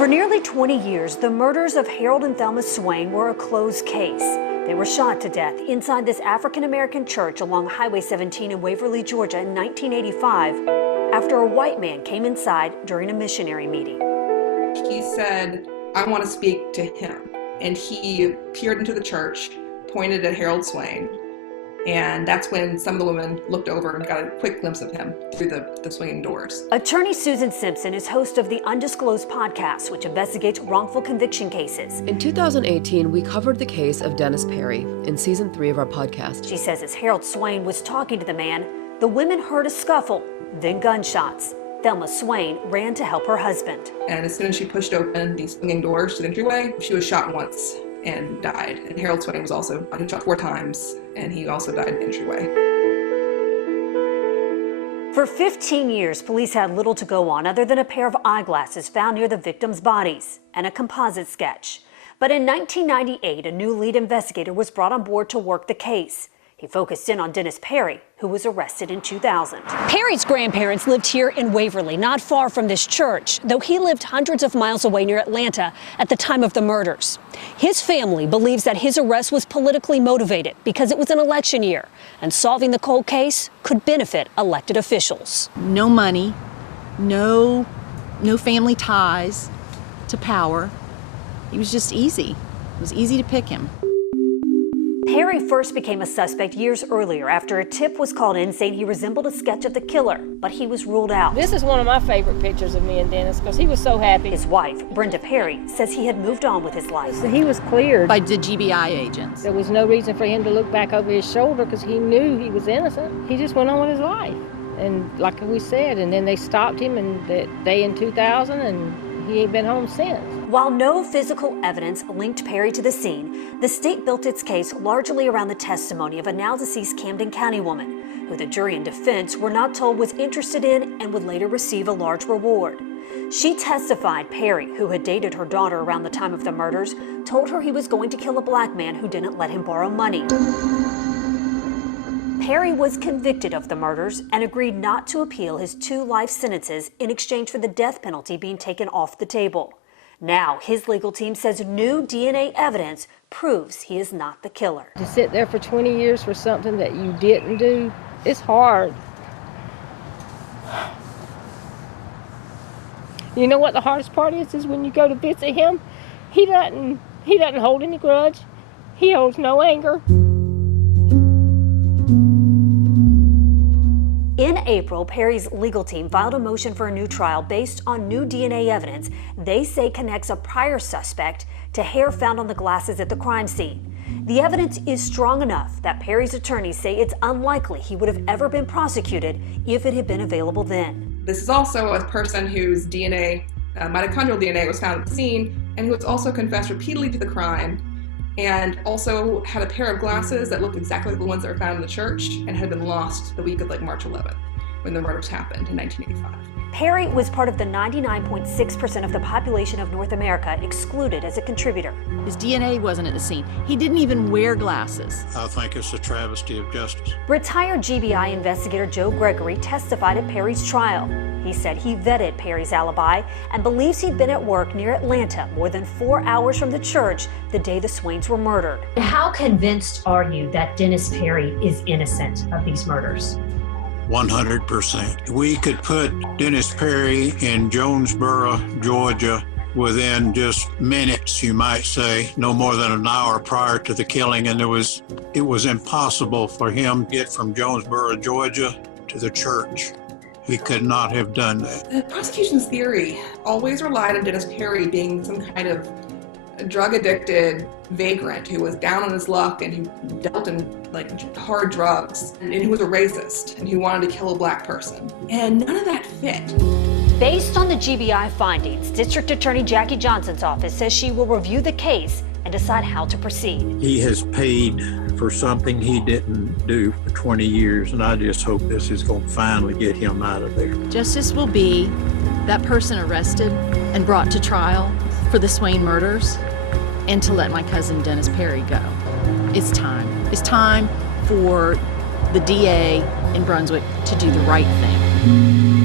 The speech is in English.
For nearly 20 years, the murders of Harold and Thelma Swain were a closed case. They were shot to death inside this African-American church along Highway 17 in Waverly, Georgia in 1985 after a white man came inside during a missionary meeting. He said, "I want to speak to him." And he peered into the church, pointed at Harold Swain. And that's when some of the women looked over and got a quick glimpse of him through the swinging doors. Attorney Susan Simpson is host of the Undisclosed podcast, which investigates wrongful conviction cases. In 2018, we covered the case of Dennis Perry in season 3 of our podcast. She says as Harold Swain was talking to the man, the women heard a scuffle, then gunshots. Thelma Swain ran to help her husband. And as soon as she pushed open these swinging doors to the entryway, she was shot once and died. And Harold Swain was also shot 4 times, and he also died in the entryway. For 15 years, police had little to go on other than a pair of eyeglasses found near the victims' bodies and a composite sketch. But in 1998, a new lead investigator was brought on board to work the case. He focused in on Dennis Perry, who was arrested in 2000. Perry's grandparents lived here in Waverly, not far from this church, though he lived hundreds of miles away near Atlanta at the time of the murders. His family believes that his arrest was politically motivated because it was an election year, and solving the cold case could benefit elected officials. No money, no family ties to power. He was just easy. It was easy to pick him. Perry first became a suspect years earlier after a tip was called in saying he resembled a sketch of the killer, but he was ruled out. This is one of my favorite pictures of me and Dennis because he was so happy. His wife, Brenda Perry, says he had moved on with his life. So he was cleared by the GBI agents. There was no reason for him to look back over his shoulder because he knew he was innocent. He just went on with his life. And like we said, and then they stopped him in that day in 2000 and he ain't been home since. While no physical evidence linked Perry to the scene, the state built its case largely around the testimony of a now-deceased Camden County woman, who the jury and defense were not told was interested in and would later receive a large reward. She testified Perry, who had dated her daughter around the time of the murders, told her he was going to kill a black man who didn't let him borrow money. Perry was convicted of the murders and agreed not to appeal his 2 life sentences in exchange for the death penalty being taken off the table. Now, his legal team says new DNA evidence proves he is not the killer. To sit there for 20 years for something that you didn't do, it's hard. You know what the hardest part is when you go to visit him, he doesn't hold any grudge. He holds no anger. In April, Perry's legal team filed a motion for a new trial based on new DNA evidence they say connects a prior suspect to hair found on the glasses at the crime scene. The evidence is strong enough that Perry's attorneys say it's unlikely he would have ever been prosecuted if it had been available then. This is also a person whose DNA, mitochondrial DNA, was found at the scene and who has also confessed repeatedly to the crime and also had a pair of glasses that looked exactly like the ones that were found in the church and had been lost the week of March 11th when the murders happened in 1985. Perry was part of the 99.6% of the population of North America excluded as a contributor. His DNA wasn't at the scene. He didn't even wear glasses. I think it's a travesty of justice. Retired GBI investigator Joe Gregory testified at Perry's trial. He said he vetted Perry's alibi and believes he'd been at work near Atlanta more than 4 hours from the church the day the Swains were murdered. How convinced are you that Dennis Perry is innocent of these murders? 100%. We could put Dennis Perry in Jonesboro, Georgia, within just minutes, you might say, no more than an hour prior to the killing, and it was impossible for him to get from Jonesboro, Georgia, to the church. He could not have done that. The prosecution's theory always relied on Dennis Perry being some kind of drug-addicted vagrant who was down on his luck and who dealt in hard drugs and who was a racist and who wanted to kill a black person. And none of that fit. Based on the GBI findings, District Attorney Jackie Johnson's office says she will review the case and decide how to proceed. He has paid for something he didn't do for 20 years, and I just hope this is going to finally get him out of there. Justice will be that person arrested and brought to trial for the Swain murders and to let my cousin Dennis Perry go. It's time. It's time for the DA in Brunswick to do the right thing.